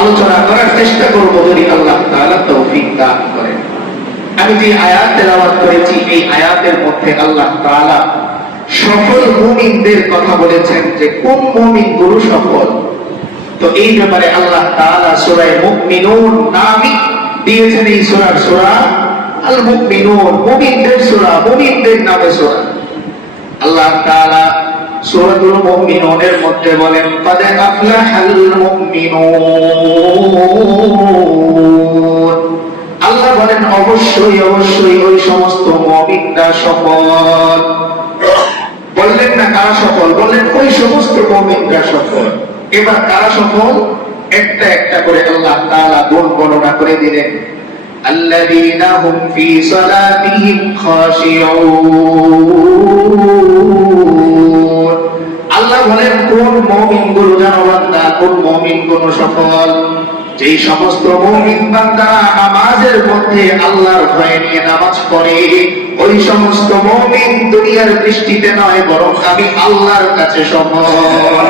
আলোচনা করার চেষ্টা করব যদি আল্লাহ তাআলা তৌফিক দান করেন। আমি যে আয়াত তেলাওয়াত করেছি এই আয়াতের মধ্যে আল্লাহ তাআলা সফল মুমিনদের কথা বলেছেন যে কোন মুমিনগুলো সফল। তো এই ব্যাপারে আল্লাহ তাআলা সূরা মুমিনুন নামে দিয়েছেন এই সূরা আল মুমিনুন, মুমিনদের সূরা, মুমিনদের নামে সূরা। আল্লাহ তাআলা সূরাতুল মুমিনুনের মধ্যে বলেন ক্বাদ আফলাহাল মুমিনুন। আল্লাহ বলেন অবশ্যই অবশ্যই ওই সমস্ত মুমিনরা সফল। বললেন না কারা সফল, বললেন ওই সমস্ত মুমিনরা সফল। এবার কারা সফল একটা একটা করে আল্লাহ তাআলা গুণ বর্ণনা করে দিলেন। আল্লাযীনা হুম ফী সালাতিহিম খাশিউন। আল্লাহ বলেন কোন মুমিনগুলো জানো বান্দা, কোন মুমিনগুলো সফল? যেই সমস্ত মুমিন বান্দারা নামাজের মধ্যে আল্লাহর ভয় নিয়ে নামাজ পড়ে, ওই সমস্ত মুমিন দুনিয়ার দৃষ্টিতে নয় বরং আমি আল্লাহর কাছে সফল।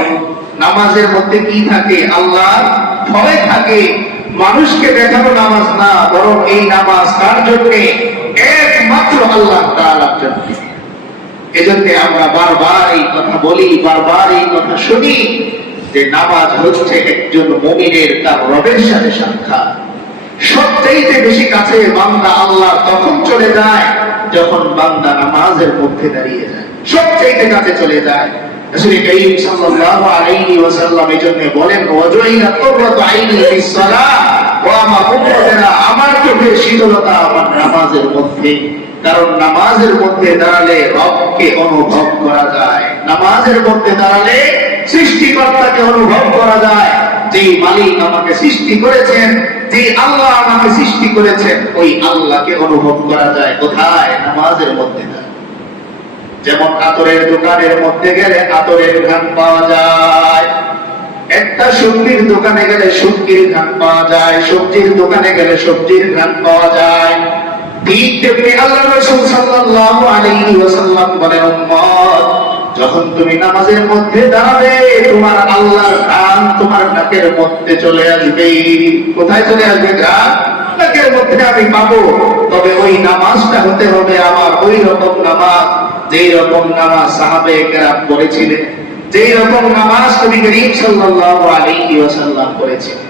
নামাজের মধ্যে কি থাকে? আল্লাহর ভয় থাকে। মানুষকে দেখানো নামাজ না, বরং এই নামাজ কার জন্য? একমাত্র আল্লাহ তাআলার জন্য। এজন্য আমরা বারবার এই কথা বলি, বারবার এই কথা শুনি যে নামাজ হচ্ছে একজন মুমিনের তার রবের সাথে সাক্ষাৎ। সবচেয়ে বেশি কাছে বান্দা আল্লাহ তখন চলে যায় যখন বান্দা নামাজের মধ্যে দাঁড়িয়ে যায়, সবচেয়ে কাছে চলে যায়। রাসূল করিম সাল্লাল্লাহু আলাইহি ওয়াসাল্লাম এজন্য বলেন ওয়াজুইলা কুররাতু আইনি ফিস সালাহ, ও আমার উম্মতেরা আমার চোখের শীতলতা আমার নামাজের মধ্যে। কারণ নামাজের মধ্যে দাঁড়ালে রবকে অনুভব করা যায়, নামাজের মধ্যে দাঁড়ালে সৃষ্টিকর্তাকে অনুভব করা যায়। যেই মালিক আমাকে সৃষ্টি করেছেন, যেই আল্লাহ আমাকে সৃষ্টি করেছেন, ওই আল্লাহকে অনুভব করা যায় কোথায়? নামাজের মধ্যে। যেমন আতরের দোকানের মধ্যে গেলে আতরের ঘ্রাণ পাওয়া যায়, একটা সবজির দোকানে গেলে সবজির ঘ্রাণ পাওয়া যায়, সবজির দোকানে গেলে সবজির ঘ্রাণ পাওয়া যায়। ঠিক তেমনি আল্লাহ রাসূল সাল্লাল্লাহু আলাইহি ওয়াসাল্লাম বলেন উম্মত, যখন তুমি নামাজের মধ্যে দাঁড়াবে তোমার আল্লাহর ঘ্রাণ তোমার নাকের মধ্যে চলে আসবে। কোথায় চলে আসবে? ঘ্রাণ নাকের মধ্যে আমি পাবো। তবে ওই নামাজটা হতে হবে আমার ওই রকম নামাজ যেই রকম নামাজ সাহাবায়ে কেরাম পড়েছিলেন, যেই রকম নামাজ নবী করিম সাল্লাল্লাহু আলাইহি ওয়াসাল্লাম পড়েছিলেন।